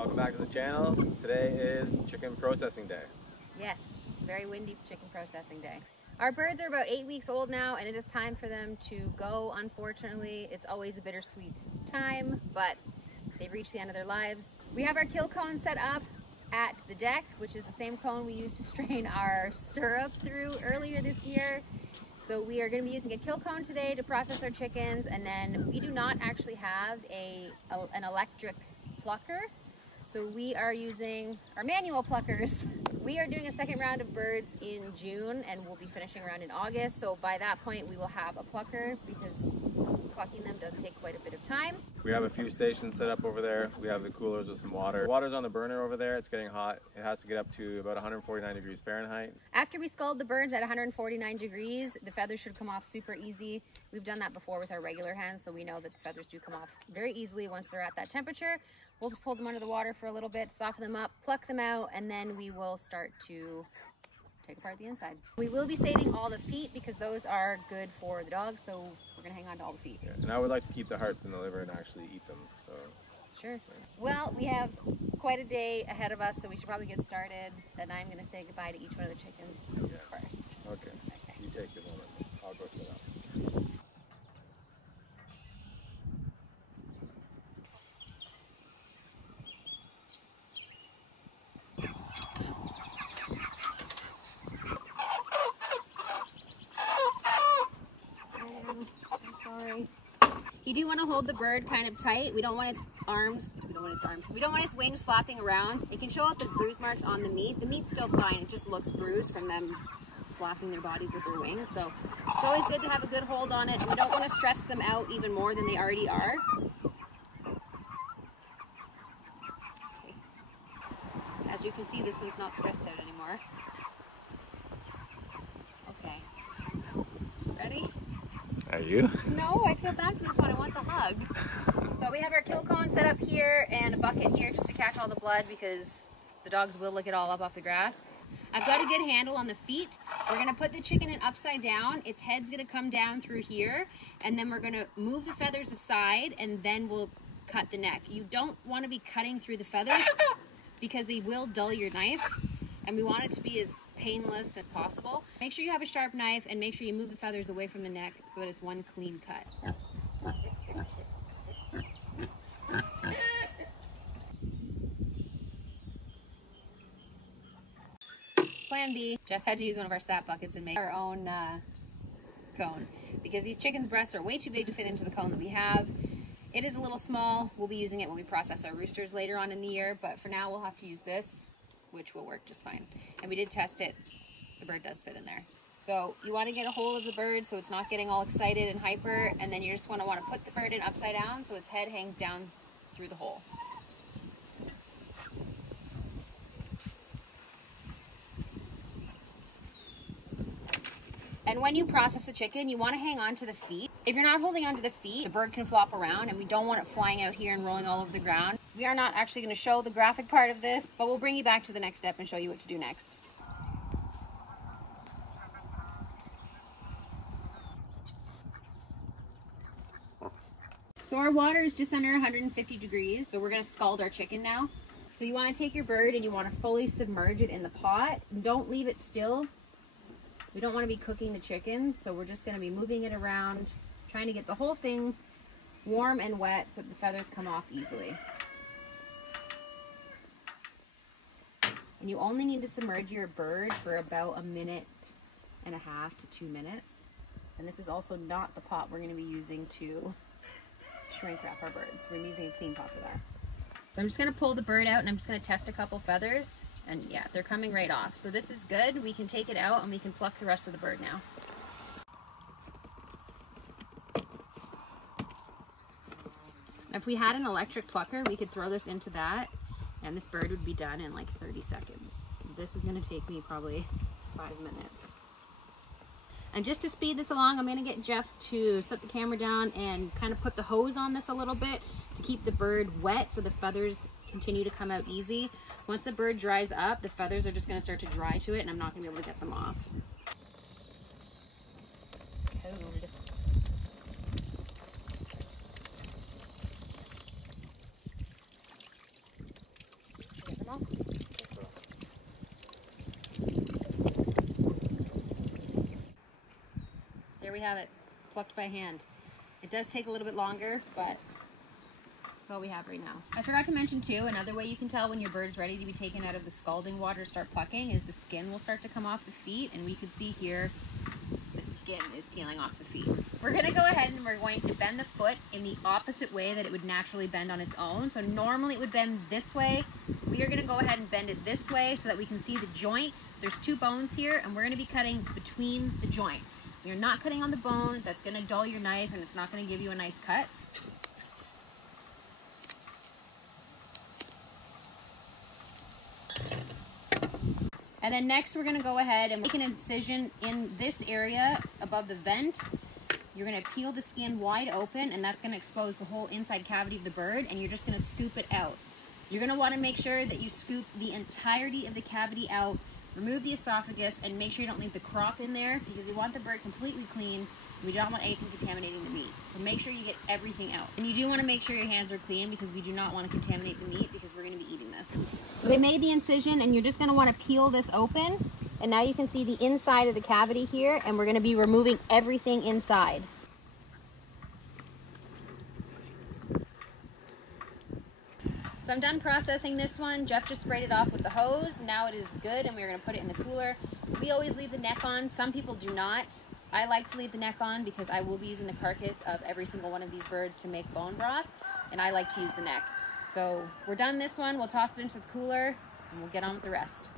Welcome back to the channel. Today is chicken processing day. Yes, very windy chicken processing day. Our birds are about 8 weeks old now and it is time for them to go. Unfortunately, it's always a bittersweet time, but they've reached the end of their lives. We have our kill cone set up at the deck, which is the same cone we used to strain our syrup through earlier this year. So we are going to be using a kill cone today to process our chickens, and then we do not actually have an electric plucker. So we are using our manual pluckers. We are doing a second round of birds in June and we'll be finishing around in August. So by that point we will have a plucker because plucking them does take quite a bit of time. We have a few stations set up over there. We have the coolers with some water. Water's on the burner over there. It's getting hot. It has to get up to about 149 degrees Fahrenheit. After we scald the birds at 149 degrees, the feathers should come off super easy. We've done that before with our regular hens, so we know that the feathers do come off very easily once they're at that temperature. We'll just hold them under the water for a little bit, soften them up, pluck them out, and then we will start to take apart the inside. We will be saving all the feet because those are good for the dogs, so we're gonna hang on to all the feet. Yeah, and I would like to keep the hearts and the liver and actually eat them. So. Sure. Well, we have quite a day ahead of us, so we should probably get started. Then I'm gonna say goodbye to each one of the chickens first. Okay. You take your moment. I'll go sit up. You do want to hold the bird kind of tight. We don't want its wings flapping around. It can show up as bruise marks on the meat. The meat's still fine, it just looks bruised from them slapping their bodies with their wings. So it's always good to have a good hold on it. We don't want to stress them out even more than they already are. Okay. As you can see, this one's not stressed out anymore. Okay. Ready? Are you? No, I feel bad for this one. It wants a hug. So we have our kill cone set up here and a bucket here just to catch all the blood because the dogs will lick it all up off the grass. I've got a good handle on the feet. We're going to put the chicken in upside down. Its head's going to come down through here, and then we're going to move the feathers aside, and then we'll cut the neck. You don't want to be cutting through the feathers because they will dull your knife, and we want it to be as painless as possible. Make sure you have a sharp knife and make sure you move the feathers away from the neck so that it's one clean cut. Plan B, Jeff had to use one of our sap buckets and make our own cone because these chickens' breasts are way too big to fit into the cone that we have. It is a little small. We'll be using it when we process our roosters later on in the year, but for now we'll have to use this, which will work just fine. And we did test it. The bird does fit in there. So you want to get a hold of the bird so it's not getting all excited and hyper, and then you just want to put the bird in upside down so its head hangs down through the hole. And when you process the chicken, you want to hang on to the feet. If you're not holding on to the feet, the bird can flop around and we don't want it flying out here and rolling all over the ground. We are not actually going to show the graphic part of this, but we'll bring you back to the next step and show you what to do next. So our water is just under 150 degrees, so we're going to scald our chicken now. So you want to take your bird and you want to fully submerge it in the pot. Don't leave it still. We don't want to be cooking the chicken, so we're just going to be moving it around, trying to get the whole thing warm and wet so that the feathers come off easily. And you only need to submerge your bird for about 1.5 minutes to 2 minutes. And this is also not the pot we're going to be using to shrink wrap our birds. We're using a clean pot for that. So I'm just going to pull the bird out and I'm just going to test a couple feathers. And yeah, they're coming right off. So this is good. We can take it out and we can pluck the rest of the bird now. If we had an electric plucker, we could throw this into that and this bird would be done in like 30 seconds. This is going to take me probably 5 minutes. And just to speed this along, I'm going to get Jeff to set the camera down and kind of put the hose on this a little bit to keep the bird wet so the feathers continue to come out easy. Once the bird dries up, the feathers are just going to start to dry to it and I'm not going to be able to get them off. Code. there we have it, plucked by hand. It does take a little bit longer, but that's all we have right now. I forgot to mention too, another way you can tell when your bird's ready to be taken out of the scalding water to start plucking is the skin will start to come off the feet, and we can see here the skin is peeling off the feet. We're gonna go ahead and we're going to bend the foot in the opposite way that it would naturally bend on its own. So normally it would bend this way. We are gonna go ahead and bend it this way so that we can see the joint. There's two bones here, and we're gonna be cutting between the joint. You're not cutting on the bone. That's gonna dull your knife, and it's not gonna give you a nice cut. And then next we're gonna go ahead and make an incision in this area above the vent. You're gonna peel the skin wide open, and that's gonna expose the whole inside cavity of the bird, and you're just gonna scoop it out. You're gonna wanna make sure that you scoop the entirety of the cavity out, remove the esophagus, and make sure you don't leave the crop in there, because we want the bird completely clean. We don't want anything contaminating the meat. So make sure you get everything out. And you do want to make sure your hands are clean, because we do not want to contaminate the meat, because we're going to be eating this. So we made the incision, and you're just going to want to peel this open. And now you can see the inside of the cavity here, and we're going to be removing everything inside. So I'm done processing this one. Jeff just sprayed it off with the hose. Now it is good, and we're going to put it in the cooler. We always leave the neck on. Some people do not. I like to leave the neck on because I will be using the carcass of every single one of these birds to make bone broth, and I like to use the neck. So we're done this one. We'll toss it into the cooler, and we'll get on with the rest.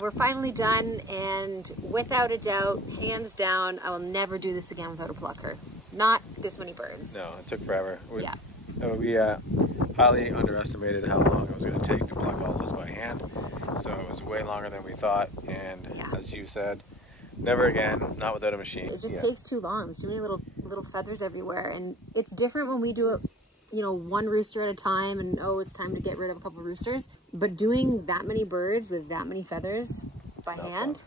We're finally done, and without a doubt, hands down, I will never do this again without a plucker. Not this many birds. No, it took forever. We Yeah. highly underestimated how long it was going to take to pluck all this by hand. So it was way longer than we thought, and as you said, never again, not without a machine. It just takes too long. There's too many little feathers everywhere, and it's different when we do it, you know, one rooster at a time, and oh, it's time to get rid of a couple of roosters. But doing that many birds with that many feathers by hand,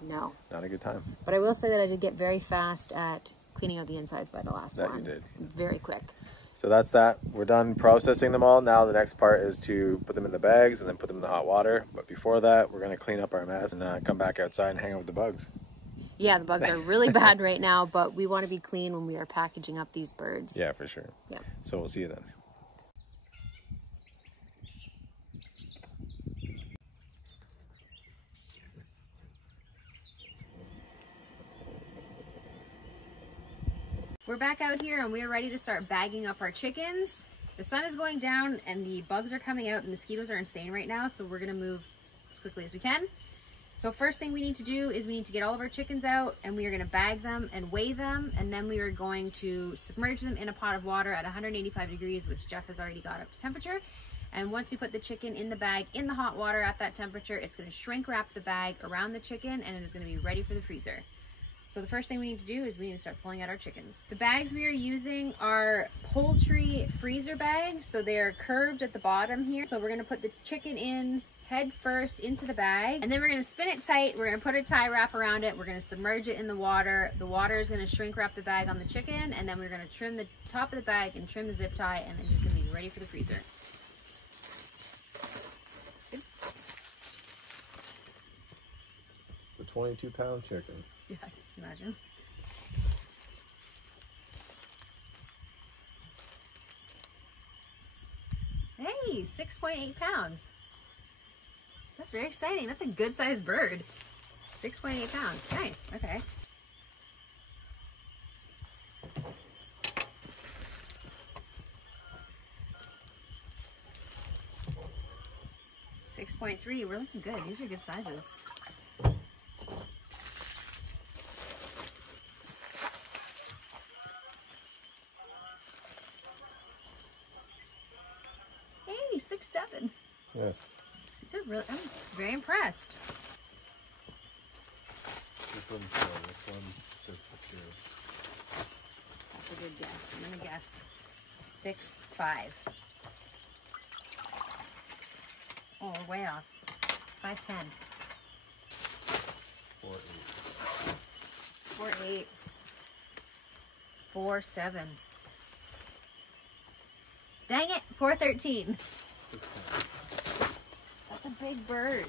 no. Not a good time. But I will say that I did get very fast at cleaning out the insides by the last one. That you did. Very quick. So that's that. We're done processing them all. Now the next part is to put them in the bags and then put them in the hot water. But before that, we're going to clean up our mess and come back outside and hang out with the bugs. Yeah, the bugs are really bad right now, but we want to be clean when we are packaging up these birds. Yeah, for sure. Yeah. So we'll see you then. We're back out here, and we're ready to start bagging up our chickens. The sun is going down, and the bugs are coming out. The mosquitoes are insane right now, so we're going to move as quickly as we can. So first thing we need to do is we need to get all of our chickens out, and we are going to bag them and weigh them, and then we are going to submerge them in a pot of water at 185 degrees, which Jeff has already got up to temperature. And once we put the chicken in the bag in the hot water at that temperature, it's going to shrink wrap the bag around the chicken, and it is going to be ready for the freezer. So the first thing we need to do is we need to start pulling out our chickens. The bags we are using are poultry freezer bags, so they are curved at the bottom here. So we're going to put the chicken in head first into the bag, and then we're going to spin it tight. We're going to put a tie wrap around it. We're going to submerge it in the water. The water is going to shrink wrap the bag on the chicken, and then we're going to trim the top of the bag and trim the zip tie, and then it's going to be ready for the freezer. Good. The 22-pound chicken. Yeah, imagine. Hey, 6.8 pounds. That's very exciting. That's a good sized bird. 6.8 pounds. Nice. Okay. .3. We're looking good. These are good sizes. 6'7". Yes. These are really, I'm very impressed. This one's 4, this one's 6'2". That's a good guess. I'm gonna guess 6'5". Oh, we're way off. 5'10". 4'8". 4'8". 4'7". Dang it, 4'13". That's a big bird.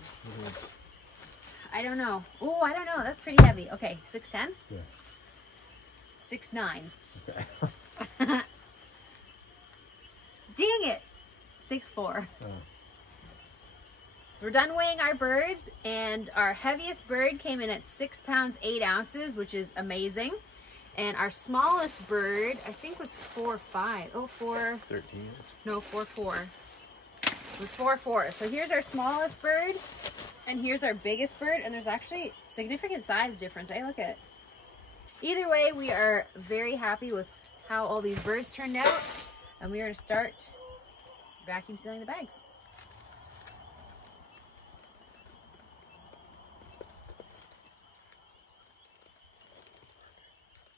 I don't know. Oh, I don't know. That's pretty heavy. Okay, 6'10"? Yeah. 6'9". Okay. Dang it! 6'4". Oh. So we're done weighing our birds, and our heaviest bird came in at 6 pounds 8 ounces, which is amazing. And our smallest bird, I think, was 4'5". Oh, 4. 13. No, 4'4". It was 4'4". So here's our smallest bird, and here's our biggest bird, and there's actually significant size difference. Hey, look at it. Either way, we are very happy with how all these birds turned out, and we are going to start vacuum sealing the bags.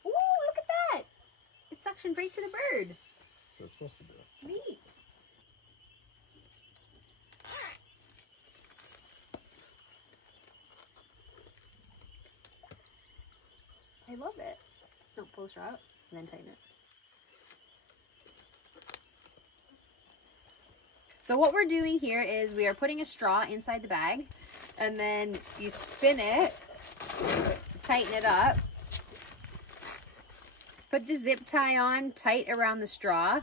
Ooh, look at that! It suctioned right to the bird. That's supposed to do. Neat. I love it. No, pull the straw out and then tighten it. So what we're doing here is we are putting a straw inside the bag, and then you spin it, tighten it up, put the zip tie on tight around the straw,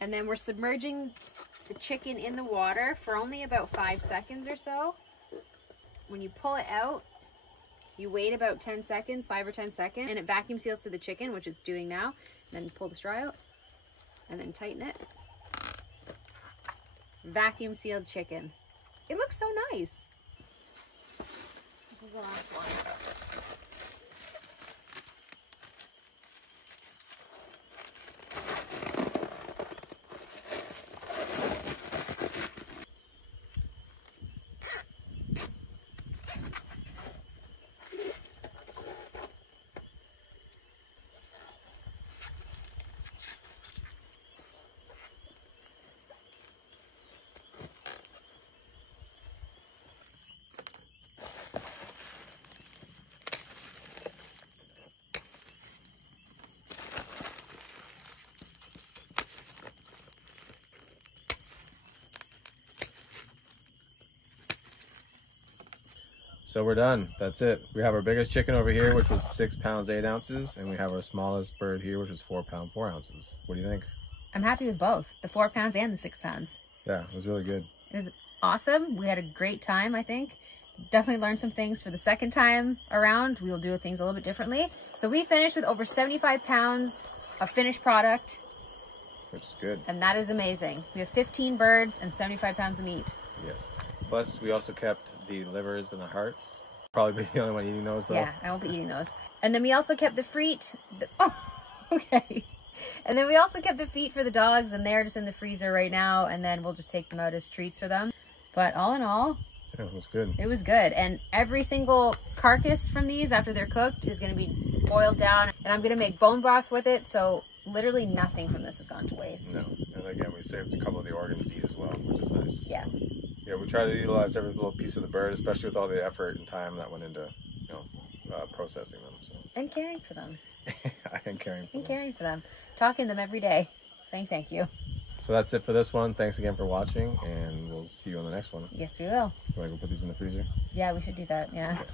and then we're submerging the chicken in the water for only about 5 seconds or so. When you pull it out, you wait about 10 seconds, 5 or 10 seconds, and it vacuum seals to the chicken, which it's doing now. Then you pull the straw out and then tighten it. Vacuum sealed chicken. It looks so nice. This is the last one. So we're done. That's it. We have our biggest chicken over here, which was 6 pounds 8 ounces, and we have our smallest bird here, which is 4 pounds 4 ounces. What do you think? I'm happy with both, the 4 pounds and the 6 pounds. Yeah, it was really good. It was awesome. We had a great time, I think. Definitely learned some things for the second time around. We will do things a little bit differently. So we finished with over 75 pounds of finished product. Which is good. And that is amazing. We have 15 birds and 75 pounds of meat. Yes. Plus, we also kept the livers and the hearts. Probably be the only one eating those, though. Yeah, I won't be eating those. And then we also kept the feet. Oh, okay. And then we also kept the feet for the dogs, and they're just in the freezer right now. And then we'll just take them out as treats for them. But all in all, yeah, it was good. It was good. And every single carcass from these, after they're cooked, is going to be boiled down. And I'm going to make bone broth with it. So literally nothing from this has gone to waste. No. And again, we saved a couple of the organs to eat as well, which is nice. Yeah. Yeah, we try to utilize every little piece of the bird, especially with all the effort and time that went into, you know, processing them. So. And caring for them. And caring for them. And caring for them. Talking to them every day. Saying thank you. So that's it for this one. Thanks again for watching, and we'll see you on the next one. Yes, we will. You want to go put these in the freezer? Yeah, we should do that. Yeah. Okay.